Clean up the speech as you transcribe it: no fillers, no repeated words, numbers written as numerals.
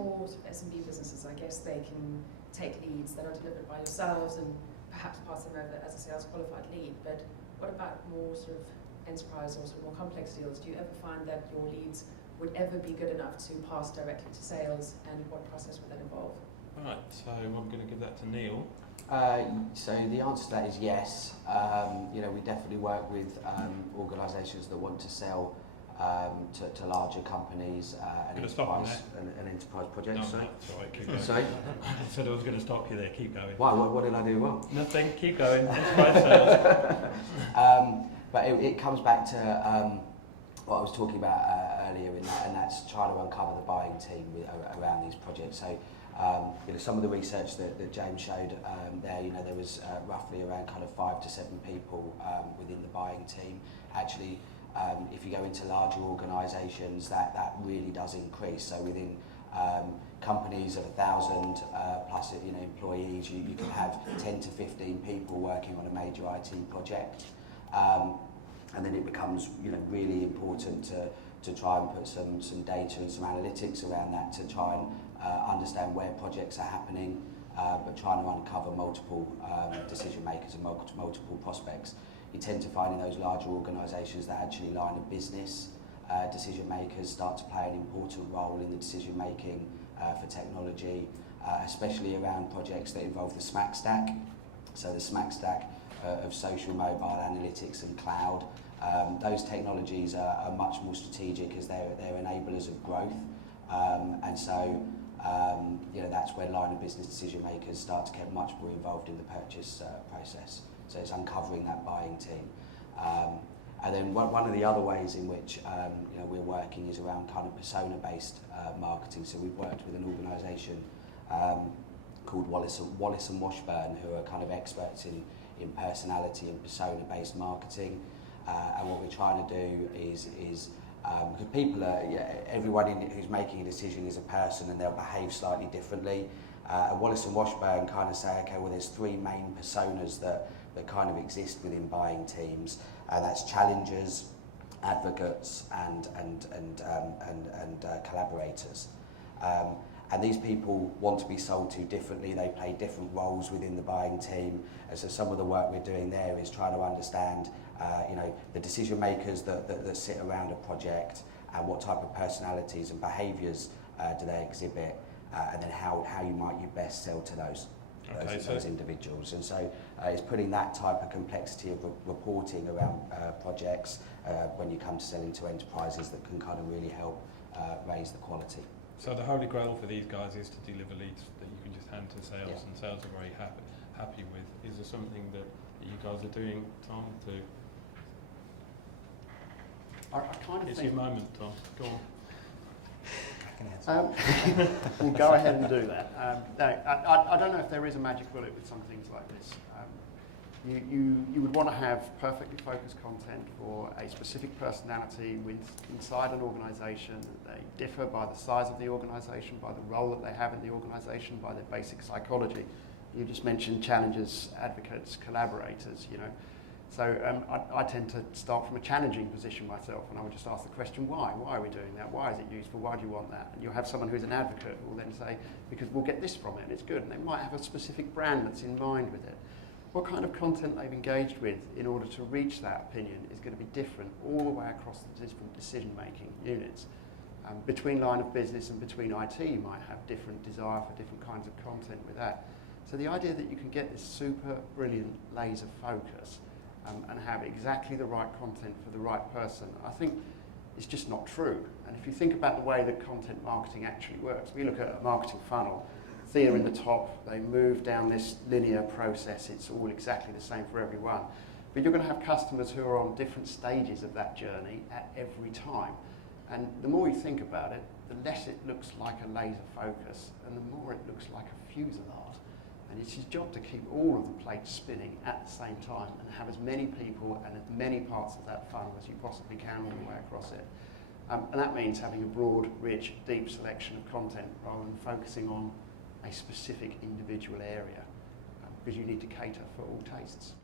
for sort of SMB businesses, I guess they can take leads that are delivered by yourselves and perhaps pass them over as a sales qualified lead. But what about more sort of enterprise or sort of more complex deals? Do you ever find that your leads would ever be good enough to pass directly to sales, and what process would that involve? Right, so I'm going to give that to Neil. So the answer to that is yes. We definitely work with organisations that want to sell to larger companies and enterprise projects. No, sorry, keep going. Sorry? I said I was going to stop you there. Keep going. Why? What did I do wrong? Nothing. Keep going. Enterprise sales. But it comes back to what I was talking about earlier, and that's trying to uncover the buying team around these projects. So, some of the research that James showed there, there was roughly around kind of 5 to 7 people within the buying team. Actually, if you go into larger organisations, that really does increase. So within companies of 1,000 plus employees, you can have 10 to 15 people working on a major IT project. And then it becomes really important to try and put some data and some analytics around that to try and understand where projects are happening, but trying to uncover multiple decision makers and multiple prospects. You tend to find in those larger organisations that actually line of business decision makers start to play an important role in the decision making for technology, especially around projects that involve the SMAC stack. So the SMAC stack of social, mobile, analytics and cloud. Those technologies are much more strategic as they're enablers of growth, and so that's where line of business decision makers start to get much more involved in the purchase process. So it's uncovering that buying team. And then one of the other ways in which we're working is around kind of persona-based marketing. So we've worked with an organisation called Wallace and Washburn, who are kind of experts in personality and persona-based marketing. And what we're trying to do is because people are, everyone who's making a decision is a person and they'll behave slightly differently. And Wallace and Washburn kind of say, okay, well, there's 3 main personas that kind of exist within buying teams, and that's challengers, advocates, and collaborators. And these people want to be sold to differently. They play different roles within the buying team. And so some of the work we're doing there is trying to understand, the decision makers that sit around a project and what type of personalities and behaviours do they exhibit, and then how you might best sell to those individuals. And so it's putting that type of complexity of reporting around projects when you come to selling to enterprises that can kind of really help raise the quality. So the holy grail for these guys is to deliver leads that you can just hand to sales, and sales are very happy with. Is there something that you guys are doing, Tom, to... I kind of it's think... your moment, Tom. Go on. We'll go ahead and do that. I don't know if there is a magic bullet with some things like this. You would want to have perfectly focused content for a specific personality inside an organisation. They differ by the size of the organisation, by the role that they have in the organisation, by their basic psychology. You just mentioned challengers, advocates, collaborators, So I tend to start from a challenging position myself, and I would just ask the question, why? Why are we doing that? Why is it useful? Why do you want that? And you'll have someone who's an advocate who will then say, because we'll get this from it, and it's good. And they might have a specific brand that's in mind with it. What kind of content they've engaged with in order to reach that opinion is going to be different all the way across the different decision-making units. Between line of business and between IT, you might have different desire for different kinds of content with that. So the idea that you can get this super brilliant laser focus and have exactly the right content for the right person, I think is just not true. And if you think about the way that content marketing actually works, we look at a marketing funnel. Thea in the top, they move down this linear process. It's all exactly the same for everyone. But you're going to have customers who are on different stages of that journey at every time. And the more you think about it, the less it looks like a laser focus, and the more it looks like a fusillade. And it's his job to keep all of the plates spinning at the same time and have as many people and as many parts of that funnel as you possibly can all the way across it. And that means having a broad, rich, deep selection of content rather than focusing on a specific individual area, because you need to cater for all tastes.